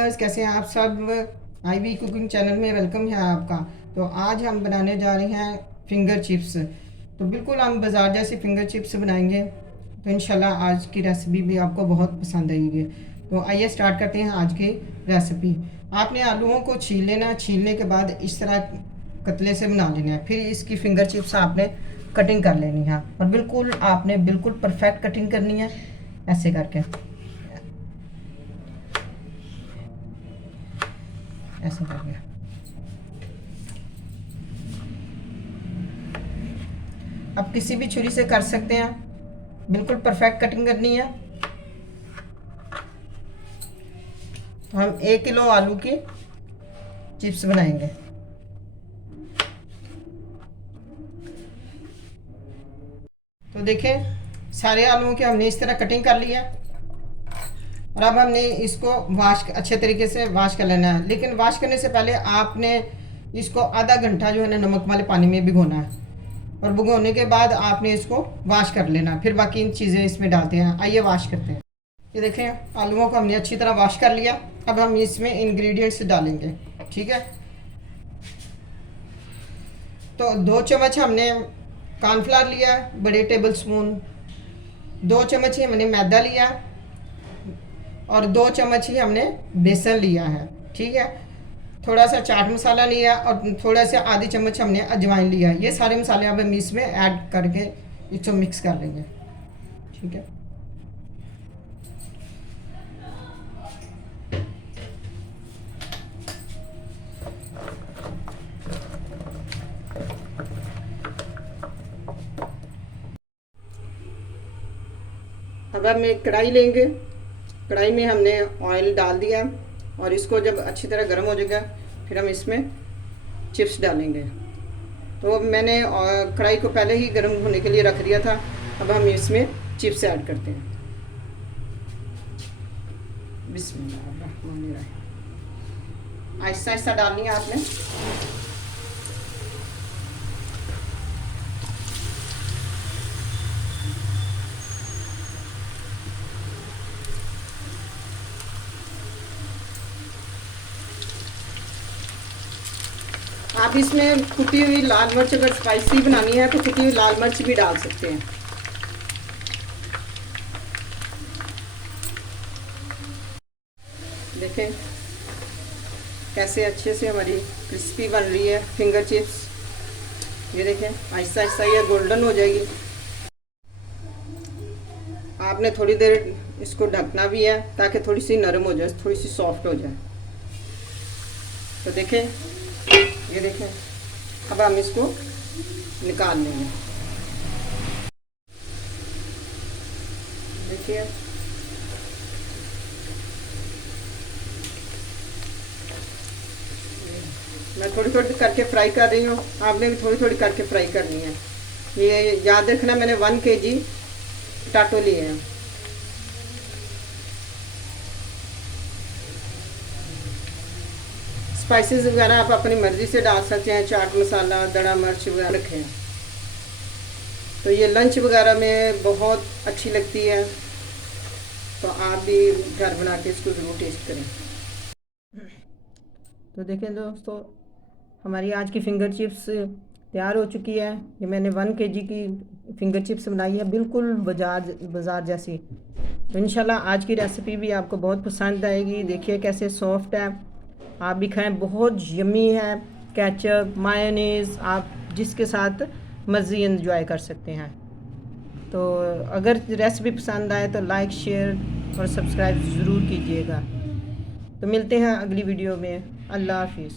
Viewers, कैसे हैं आप सब। आईवी कुकिंग चैनल में वेलकम है आपका। तो आज हम बनाने जा रहे हैं फिंगर चिप्स। तो बिल्कुल हम बाज़ार जैसे फिंगर चिप्स बनाएंगे। तो इंशाल्लाह आज की रेसिपी भी आपको बहुत पसंद आएगी। तो आइए स्टार्ट करते हैं आज की रेसिपी। आपने आलूओं को छील लेना, छीलने के बाद इस तरह कतले से बना लेना है। फिर इसकी फिंगर चिप्स आपने कटिंग कर लेनी है और बिल्कुल आपने बिल्कुल परफेक्ट कटिंग करनी है, ऐसे करके ऐसे करके। अब किसी भी छुरी से कर सकते हैं, बिल्कुल परफेक्ट कटिंग करनी है। तो हम 1 किलो आलू की चिप्स बनाएंगे। तो देखें, सारे आलूओं की हमने इस तरह कटिंग कर लिया और अब हमने इसको अच्छे तरीके से वॉश कर लेना है। लेकिन वॉश करने से पहले आपने इसको आधा घंटा जो है ना नमक वाले पानी में भिगोना है और भिगोने के बाद आपने इसको वॉश कर लेना। फिर बाकी इन चीज़ें इसमें डालते हैं। आइए वॉश करते हैं। ये देखें, आलूओं को हमने अच्छी तरह वॉश कर लिया। अब हम इसमें इंग्रेडिएंट्स डालेंगे, ठीक है। तो 2 चम्मच हमने कॉर्नफ्लावर लिया, बड़े टेबल स्पून। 2 चम्मच ही हमने मैदा लिया और 2 चम्मच ही हमने बेसन लिया है, ठीक है। थोड़ा सा चाट मसाला लिया और थोड़ा सा आधी चम्मच हमने अजवाइन लिया। ये सारे मसाले अब हम इसमें ऐड करके इसको मिक्स कर लेंगे, ठीक है। अब हम एक कढ़ाई लेंगे। कढ़ाई में हमने ऑयल डाल दिया और इसको जब अच्छी तरह गर्म हो जाएगा फिर हम इसमें चिप्स डालेंगे। तो मैंने कढ़ाई को पहले ही गर्म होने के लिए रख दिया था। अब हम इसमें चिप्स ऐड करते हैं। बिस्मिल्लाह, आहिस्ता आहिस्ता डालनी है आपने। आप इसमें कुटी हुई लाल मिर्च, अगर स्पाइसी बनानी है तो कुटी हुई लाल मिर्च भी डाल सकते हैं। देखें कैसे अच्छे से हमारी क्रिस्पी बन रही है फिंगर चिप्स। ये देखें, आहिस्ता आहिस्ता ये गोल्डन हो जाएगी। आपने थोड़ी देर इसको ढकना भी है ताकि थोड़ी सी नरम हो जाए, थोड़ी सी सॉफ्ट हो जाए। तो देखें, ये देखें, अब हम इसको निकाल लेंगे। देखिए, मैं थोड़ी थोड़ी करके फ्राई कर रही हूँ, आपने भी थोड़ी थोड़ी करके फ्राई करनी है। ये याद रखना, मैंने 1 kg पोटैटो लिए हैं। स्पाइसेस वगैरह आप अपनी मर्ज़ी से डाल सकते हैं, चाट मसाला, दड़ा मिर्च वगैरह रखे हैं। तो ये लंच वगैरह में बहुत अच्छी लगती है। तो आप भी घर बना के इसको ज़रूर टेस्ट करें। तो देखें दोस्तों, हमारी आज की फिंगर चिप्स तैयार हो चुकी है। ये मैंने 1 kg की फिंगर चिप्स बनाई है, बिल्कुल बाज़ार जैसी। तो इंशाल्लाह आज की रेसिपी भी आपको बहुत पसंद आएगी। देखिए कैसे सॉफ्ट है, आप भी खाएं, बहुत यम्मी है। केचप, मायोनीज़, आप जिसके साथ मर्ज़ी एंजॉय कर सकते हैं। तो अगर रेसिपी पसंद आए तो लाइक, शेयर और सब्सक्राइब ज़रूर कीजिएगा। तो मिलते हैं अगली वीडियो में। अल्लाह हाफिज़।